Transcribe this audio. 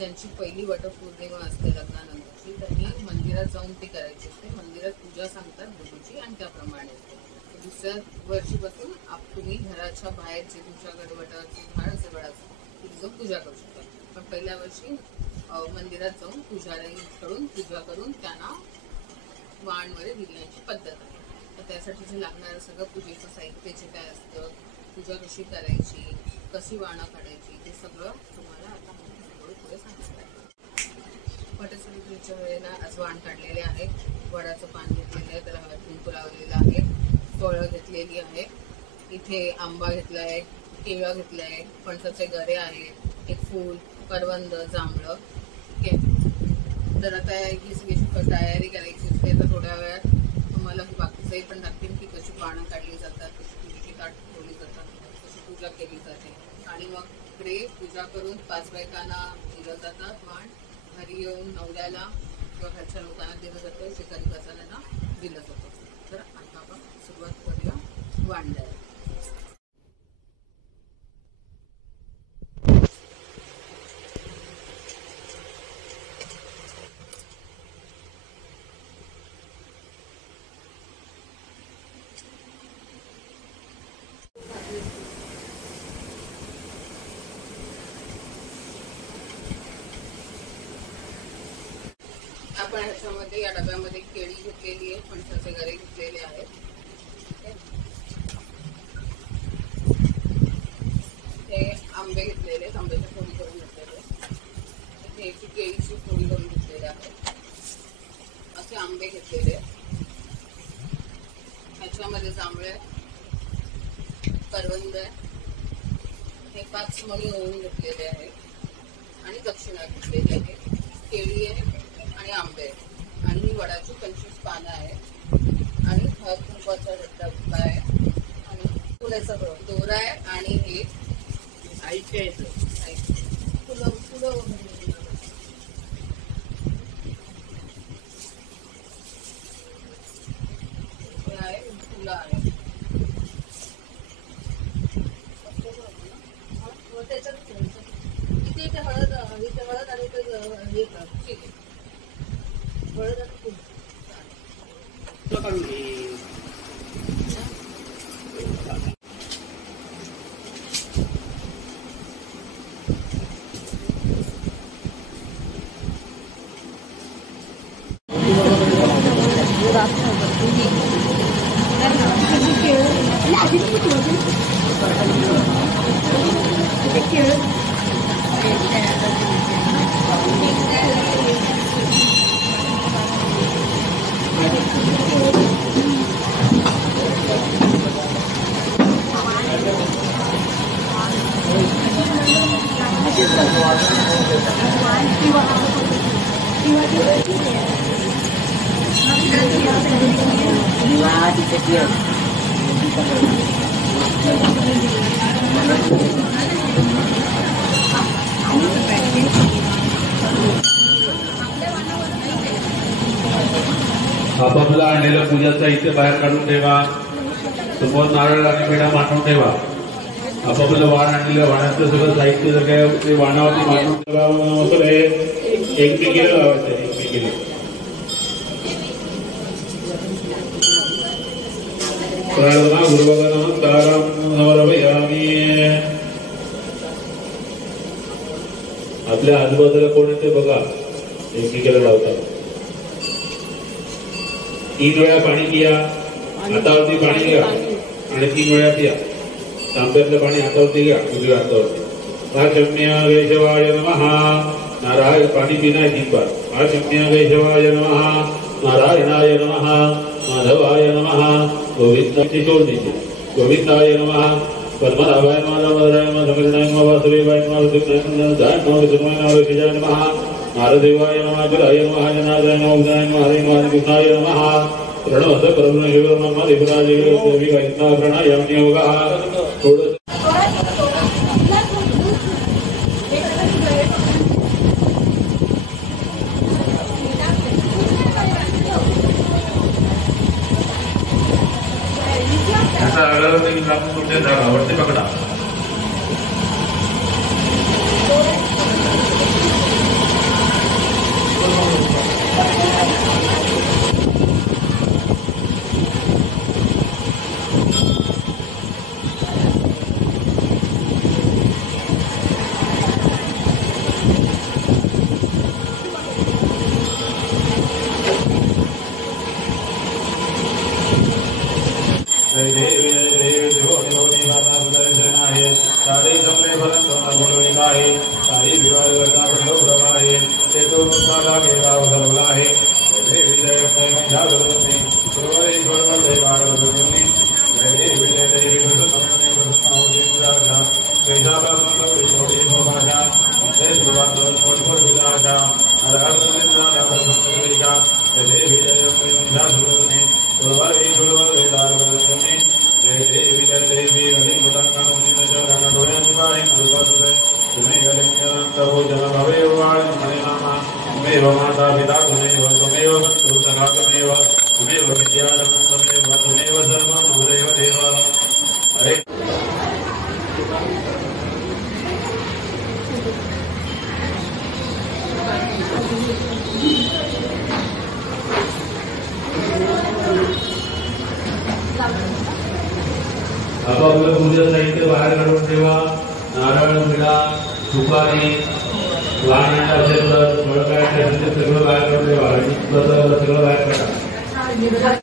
त्यांची पहिली वटपौर्णिमा असते लग्नानंतरची, त्यांनी मंदिरात जाऊन ती करायची असते. मंदिरात पूजा सांगतात देवीची आणि त्याप्रमाणे असते. दुसऱ्या वर्षीपासून तुम्ही घराच्या बाहेर जे तुमच्याकडे वटाचं झाड असेल वडाचं तिथे जाऊन पूजा करू शकता. पण पहिल्या वर्षी मंदिरात जाऊन पुजाऱ्यांकडून पूजा करून त्यांना वाण वगैरे दिल्याची पद्धत आहे. तर त्यासाठी जे लागणारं सगळं पूजेचं साहित्य जे काय असतं, पूजा कशी करायची, कशी वाणं काढायची, ते सगळं तुम्हाला आता पुढे सांगणार आहे. वटसावित्रीच्या वेळेला आज वाण काढलेले आहे, वडाचं पान घेतलेलं आहे, त्याला कुंकू लावलेलं आहे, फळं घेतलेली आहे, इथे आंबा घेतला आहे, केळं घेतलं आहे, फणसाचे गरे आहेत, एक फूल, करवंद, जांभळं. ओके, तर आता ही सगळी तयारी करायची असते. तर थोड्या वेळात तुम्हाला बाकीचंही पण दाखवेन की कशी वाणं काढली जातात, कशी पूजेची ताट ठेवली जातात, कशी पूजा केली जाते. आणि मग इकडे पूजा करून 5 बायकांना दिलं जातं वाण. घरी येऊन नवऱ्याला किंवा घरच्या लोकांना दिलं जातं, शेजारी पाजाऱ्यांना दिलं जातं. तर आता आपण सुरुवात करूया वाण द्यायला. आपण ह्याच्यामध्ये या डब्यामध्ये केळी घेतलेली आहे, फणसाचे गरे घेतलेले आहेत, हे आंबे घेतलेले आहेत, आंब्याची फोडी करून घेतलेले, हे केळीची फोडी करून घेतलेले आहे, असे आंबे घेतलेले, ह्याच्यामध्ये जांभळे, करवंद आहे, हे 5 मणी ओवून घेतलेले आहेत आणि दक्षिणा घेतलेली आहे, केळी आहे आणि आंबे आणि ही वडाची 25 पानं आहे आणि हळद कुंकवाचा डब्बा आहे आणि फुलाचा दोरा आहे आणि हे साहित्य फुलं आहे, फुलं आहे. त्याच्यात इथे हळद आणि हे ठीक आहे. आपापला आणलेलं पूजाचं इथे बाहेर काढून ठेवा. समोर नारळ आणि पेढा मांडून ठेवा. आपापलं वाण आणलेलं वाणाचं सगळं साहित्य जर काय ते वाणावरती मांडून ठेवा. एकमेकीला लावायचं, एकमेकीला. आपल्या आजूबाजूला कोण येते बघा, एकमेकीला लावतात. 3 वेळा पाणी पिया, हातावरती पाणी घ्या आणि 3 वेळा पिया. तांब्यातलं पाणी हातावरती घ्या, उजव्या हातावरती. आचम्य केशवाय नमः. नारायण पाणी पिना 3 बार. आचम्य केशवाय नमः, नारायणाय नमः, माधवाय नमः, गोविंदाची सोड द्यायची. गोविंदाय नमः, पद्मनाभाय नमः, रामभद्राय नमः, संकटनाय नमः, वासुदेवाय नमः, विष्णुनाय नमः, विष्णुनाय विष्णुजाय नमः, नारदेवाय नमः, जुलाय नमः, जनार्दनाय नमः, उदयाय नमः, हरे नमः, कृष्णाय नमः. प्रणवत परब्रह्म शिवब्रह्म देवराज देवी गायत्रा प्राणायाम योगः. थोडं आवडते पकडा. भोजन भवेव वाणी मणिनामा त्वमेव माता पिता त्वमेव त्वमेव बन्धुः सखा त्वमेव त्वमेव विद्याधरं त्वमेव त्वमेव सर्वं मम देव देव हरे आपापलं पूजन साहित्य बाहेर काढून ठेवा. नारळ विडा सुपारी लहान असेल तर फळ काय असेल ते सगळं बाहेर काढून ठेवा. सगळं बाहेर काढा.